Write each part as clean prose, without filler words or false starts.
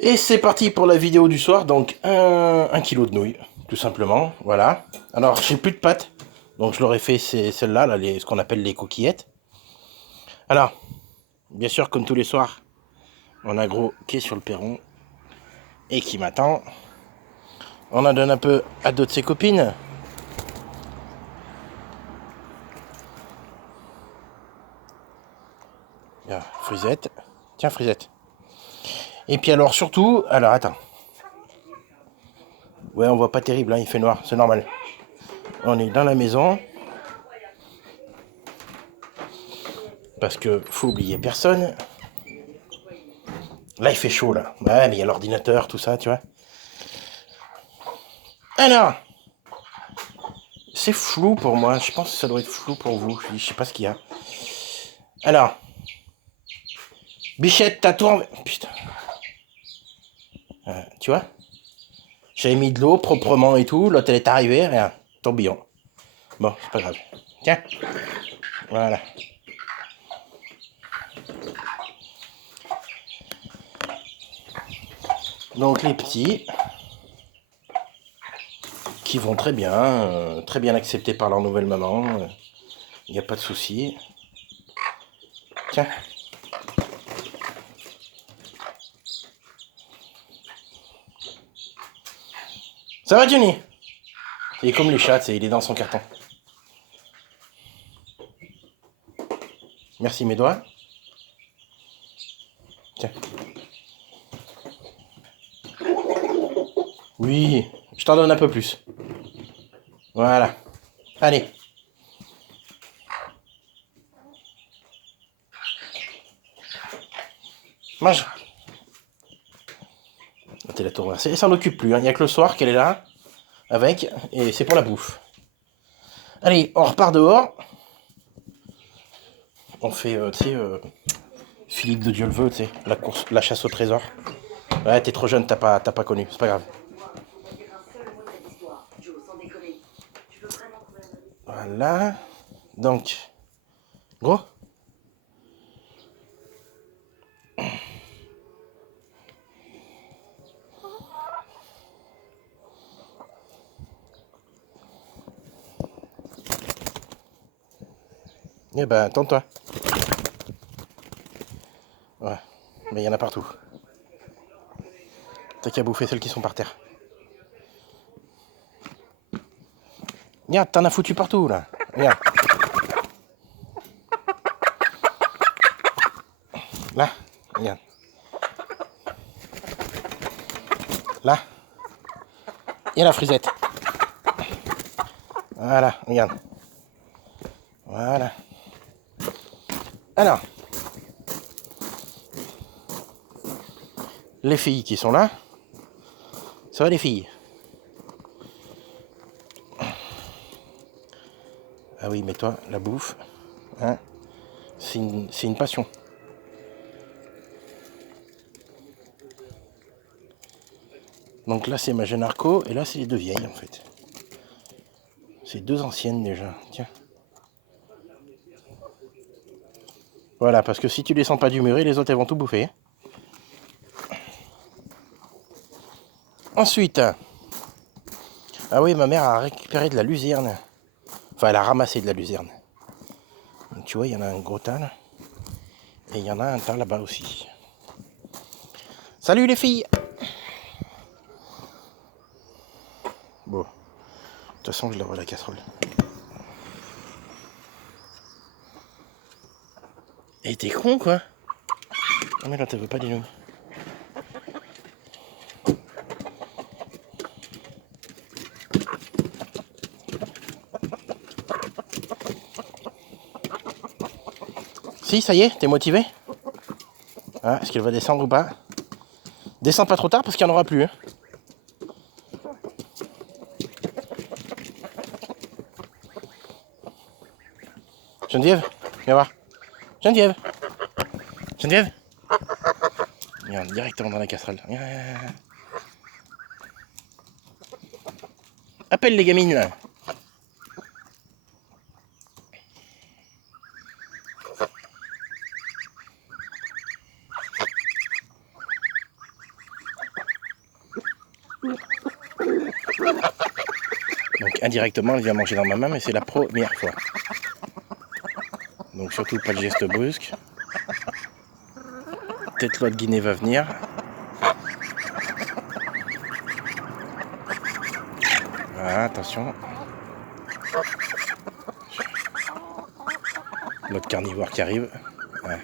Et c'est parti pour la vidéo du soir, donc un kilo de nouilles, tout simplement, voilà. Alors, j'ai plus de pâtes, donc je leur ai fait celles-là, là, ce qu'on appelle les coquillettes. Alors, bien sûr, comme tous les soirs, on a Gros qui est sur le perron et qui m'attend. On en donne un peu à d'autres de ses copines. Bien, Frisette. Tiens, Frisette. Et puis alors, surtout, alors attends. Ouais, on voit pas terrible, hein, il fait noir, c'est normal. On est dans la maison. Parce que faut oublier personne. Là, il fait chaud, là. Ouais, mais il y a l'ordinateur, tout ça, tu vois. Alors, c'est flou pour moi. Je pense que ça doit être flou pour vous. Je sais pas ce qu'il y a. Alors, Bichette, t'as tout en... Putain. Tu vois, j'avais mis de l'eau proprement et tout. L'autre, elle est arrivée. Rien. Tourbillon. Bon, c'est pas grave. Tiens. Voilà. Donc, les petits... qui vont très bien acceptés par leur nouvelle maman. Il n'y a pas de souci. Tiens. Ça va, Johnny? Il est comme les chats, il est dans son carton. Merci mes doigts. Tiens. Oui, je t'en donne un peu plus. Voilà. Allez. Mange. T'es la tour. Elle s'en occupe plus. Il n'y a que le soir qu'elle est là. Avec. Et c'est pour la bouffe. Allez, on repart dehors. On fait, tu sais, Philippe de Dieu le veut, tu sais, la course, la chasse au trésor. Ouais, t'es trop jeune, t'as pas connu, c'est pas grave. Voilà. Donc, Gros. Eh ben, tente-toi. Ouais. Mais il y en a partout. T'as qu'à bouffer celles qui sont par terre. Regarde, t'en as foutu partout, là. Regarde. Là. Regarde. Là. Et la frisette. Voilà, regarde. Voilà. Alors. Les filles qui sont là. Ça va les filles? Ah oui, mais toi, la bouffe, hein, c'est une passion. Donc là, c'est ma jeune arco, et là, c'est les deux vieilles, en fait. C'est deux anciennes, déjà. Tiens. Voilà, parce que si tu descends pas du muret, les autres, elles vont tout bouffer. Ensuite, ah oui, ma mère a récupéré de la luzerne. Enfin, elle a ramassé de la luzerne. Donc, tu vois, il y en a un gros tas, là. Et il y en a un tas là-bas aussi. Salut les filles! Bon, de toute façon, je leur vois la casserole. Et t'es con, quoi? Ah, mais là, t'en veux pas des nouilles. Si, ça y est, t'es motivé? Ah, est-ce qu'elle va descendre ou pas? Descends pas trop tard parce qu'il n'y en aura plus. Hein. Geneviève, viens voir. Geneviève. Geneviève. Regarde, directement dans la casserole. Appelle les gamines là. Donc indirectement, elle vient manger dans ma main, mais c'est la première fois. Donc surtout pas de geste brusque. Peut-être l'autre Guinée va venir. Voilà, attention. L'autre carnivore qui arrive. Ouais.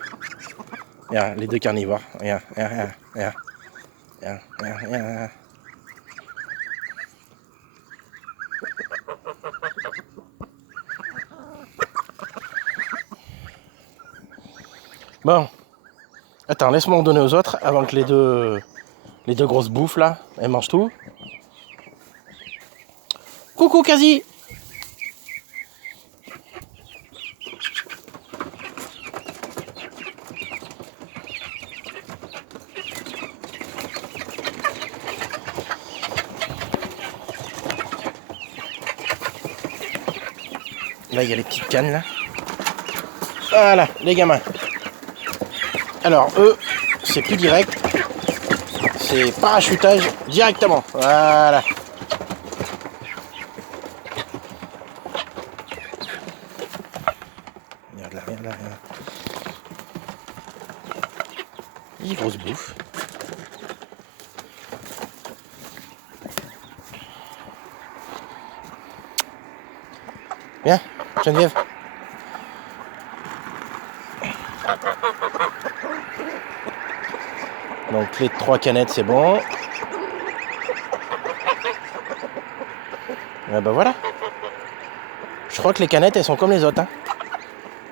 Regarde, les deux carnivores. Regarde, regarde, regarde, regarde, regarde, regarde. Bon. Attends, laisse-moi en donner aux autres avant que les deux grosses bouffes là, elles mangent tout. Coucou Quasi. Là, il y a les petites cannes là. Voilà, les gamins. Alors, eux, c'est plus direct. C'est parachutage directement. Voilà. Regarde là, regarde là, regarde. Une grosse bouffe. Viens, Geneviève. Donc les 3 canettes, c'est bon. Et ben voilà. Je crois que les canettes, elles sont comme les autres. Hein.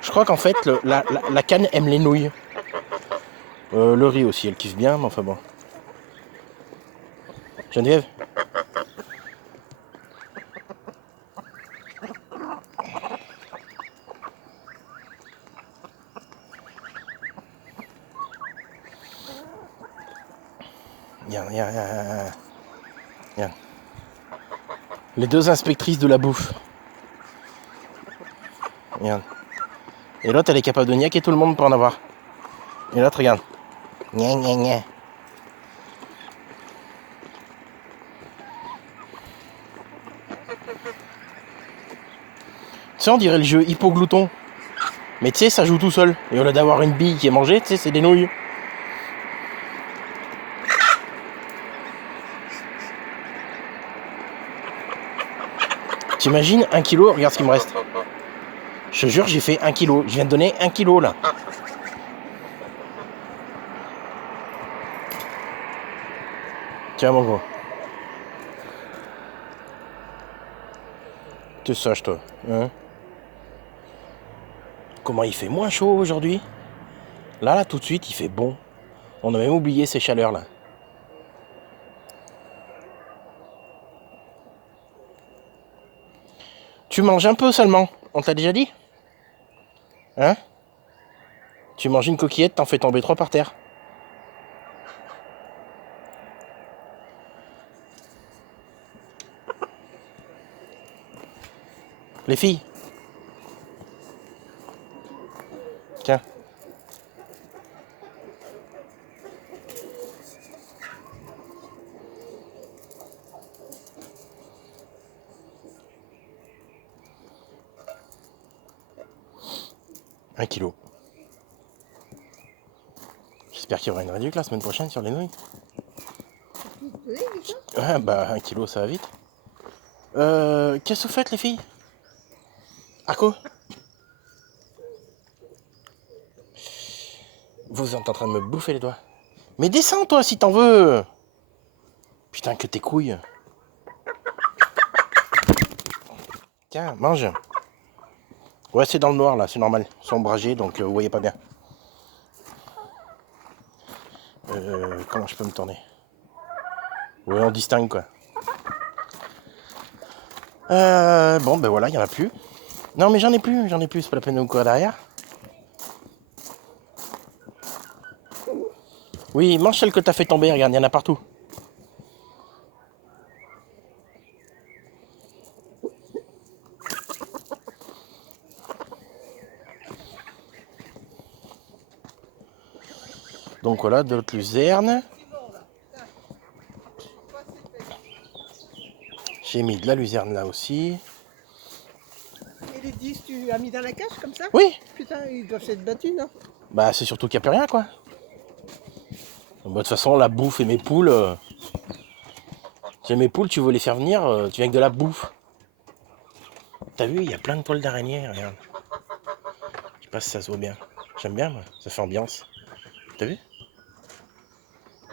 Je crois qu'en fait, la canne aime les nouilles. Le riz aussi, elle kiffe bien, mais enfin bon. Geneviève. Regarde, regarde, regarde. Regarde. Les deux inspectrices de la bouffe. Regarde. Et l'autre, elle est capable de niaquer tout le monde pour en avoir. Et l'autre, regarde. Gna gna gna. Tu sais, on dirait le jeu Hypoglouton. Mais tu sais, ça joue tout seul. Et au lieu d'avoir une bille qui est mangée, tu sais, c'est des nouilles. T'imagines 1 kilo, regarde ce qu'il me reste. Je te jure, j'ai fait 1 kilo. Je viens de donner 1 kilo là. Tiens mon gros. T'es sage toi. Hein? Comment il fait moins chaud aujourd'hui? Là, tout de suite, il fait bon. On a même oublié ces chaleurs là. Tu manges un peu seulement. On t'a déjà dit? Hein? Tu manges une coquillette, t'en fais tomber 3 par terre. Les filles. Tiens. Un kilo. J'espère qu'il y aura une réduction la semaine prochaine sur les nouilles. Ouais, bah 1 kilo ça va vite. Qu'est-ce que vous faites les filles? Arco? Vous êtes en train de me bouffer les doigts. Mais descends toi si t'en veux. Putain que tes couilles. Tiens, mange. Ouais, c'est dans le noir là, c'est normal. C'est ombragé donc vous voyez pas bien. Comment je peux me tourner? Ouais, on distingue quoi. Bon, ben voilà, il y en a plus. Non, mais j'en ai plus, c'est pas la peine de me courir derrière. Oui, mange celle que t'as fait tomber, regarde, il y en a partout. Donc voilà, d'autres luzernes. J'ai mis de la luzerne là aussi. Et les 10, tu as mis dans la cage comme ça? Oui. Putain, ils doivent s'être battus, non? Bah c'est surtout qu'il n'y a plus rien quoi. Bah, de toute façon la bouffe et mes poules. J'ai mes poules, tu veux les faire venir, tu viens avec de la bouffe. T'as vu, il y a plein de toiles d'araignée, regarde. Je sais pas si ça se voit bien. J'aime bien moi, ça fait ambiance. T'as vu?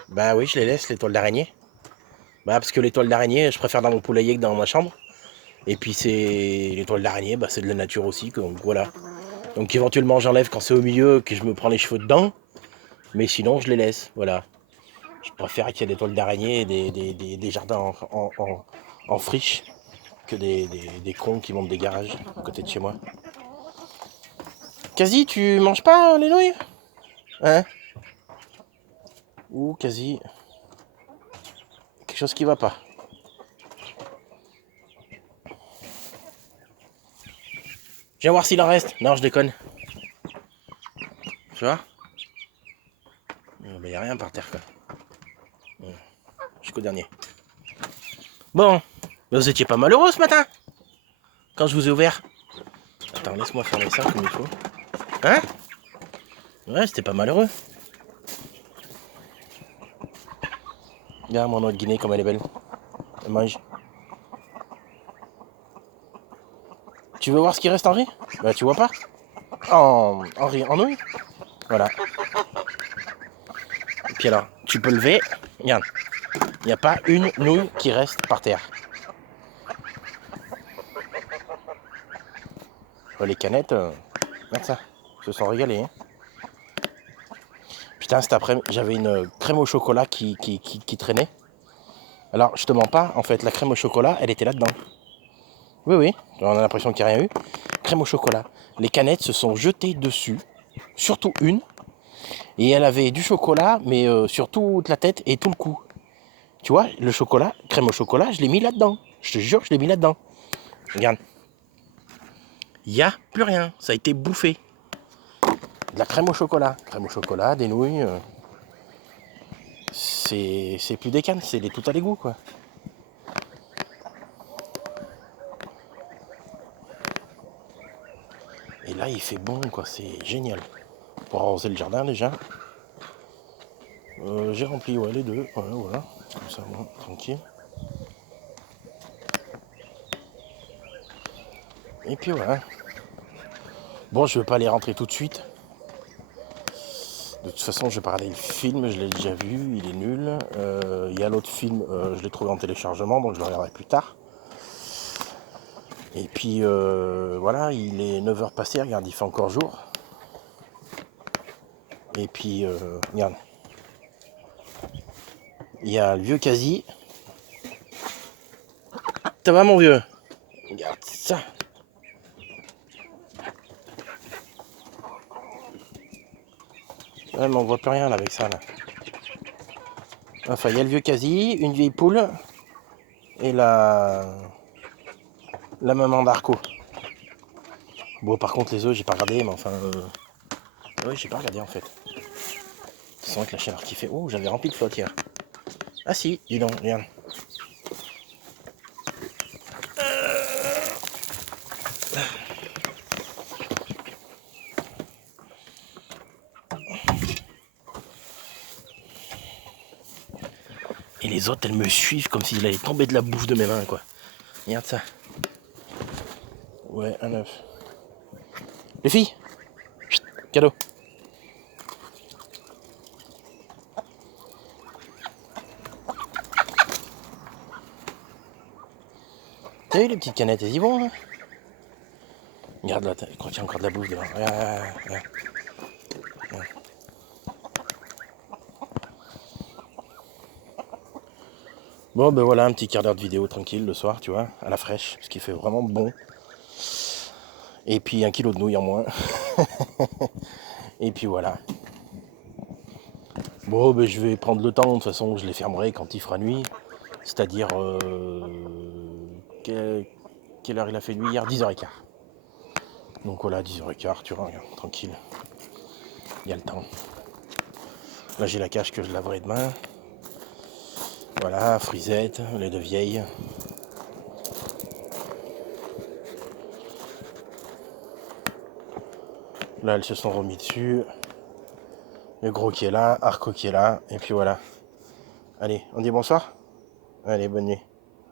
Bah oui, je les laisse les toiles d'araignée. Bah parce que les toiles d'araignée, je préfère dans mon poulailler que dans ma chambre. Et puis c'est les toiles d'araignée, bah c'est de la nature aussi, donc voilà. Donc éventuellement j'enlève quand c'est au milieu, que je me prends les cheveux dedans. Mais sinon je les laisse, voilà. Je préfère qu'il y ait des toiles d'araignée et des jardins en friche que des cons qui montent des garages à côté de chez moi. Quasi, tu manges pas les nouilles? Hein? Ou quasi quelque chose qui va pas. Viens voir s'il en reste. Non, je déconne. Tu vois? Il n'y a rien par terre quoi. Jusqu'au dernier. Bon, vous étiez pas malheureux ce matin quand je vous ai ouvert. Attends, laisse-moi fermer ça comme il faut. Hein? Ouais, c'était pas malheureux. Regarde mon autre Guinée comme elle est belle. Elle mange. Tu veux voir ce qui reste Henri? Bah tu vois pas. Henri, en nouille. Voilà. Et puis alors, tu peux lever. Regarde. Il n'y a pas une nouille qui reste par terre. Les canettes, regarde ça. Ils se sont régalés. Hein. Putain, cet après-midi, j'avais une crème au chocolat qui traînait. Alors, je te mens pas, en fait, la crème au chocolat, elle était là-dedans. Oui, oui, on a l'impression qu'il n'y a rien eu. Crème au chocolat. Les canettes se sont jetées dessus, surtout une. Et elle avait du chocolat, mais sur toute la tête et tout le cou. Tu vois, le chocolat, crème au chocolat, je l'ai mis là-dedans. Je te jure, je l'ai mis là-dedans. Regarde. Il n'y a plus rien, ça a été bouffé. De la crème au chocolat, des nouilles. C'est plus des cannes, c'est tout à l'égout, quoi. Et là, il fait bon, quoi, c'est génial. Pour arroser le jardin, déjà. J'ai rempli, ouais, les deux, voilà. Comme ça, bon, tranquille. Et puis, voilà. Bon, je ne vais pas aller rentrer tout de suite. De toute façon, je vais pas regarder le film, je l'ai déjà vu, il est nul. Il y a l'autre film, je l'ai trouvé en téléchargement, donc je le regarderai plus tard. Et puis voilà, il est 9h passé, regarde, il fait encore jour. Et puis, regarde. Il y a le vieux quasi. Ça va mon vieux? Regarde ça. Ouais, mais on voit plus rien là avec ça là. Enfin, il y a le vieux quasi, une vieille poule et la maman d'Arco. Bon, par contre, les œufs, j'ai pas regardé, mais enfin. Oui, j'ai pas regardé en fait. C'est vrai que la chaleur qui fait. Oh, j'avais rempli de flotte hier. Ah si, dis donc, regarde. Et les autres, elles me suivent comme s'il allait tomber de la bouffe de mes mains, quoi. Regarde ça. Ouais, un œuf. Les filles, chut, cadeau. T'as vu les petites canettes, elles y vont, là? Regarde là, je crois qu'il y a encore de la bouffe devant. Regarde. Bon, ben voilà, un petit quart d'heure de vidéo tranquille le soir, tu vois, à la fraîche, parce qu'il fait vraiment bon. Et puis 1 kilo de nouilles en moins. Et puis voilà. Bon, ben je vais prendre le temps, de toute façon, je les fermerai quand il fera nuit. C'est-à-dire, quelle heure il a fait nuit hier? 10h15. Donc voilà, 10h15, tu vois, regarde, tranquille. Il y a le temps. Là, j'ai la cage que je laverai demain. Voilà, frisette, lait de vieille. Là, elles se sont remis dessus. Le gros qui est là, Arco qui est là. Et puis voilà. Allez, on dit bonsoir? Allez, bonne nuit.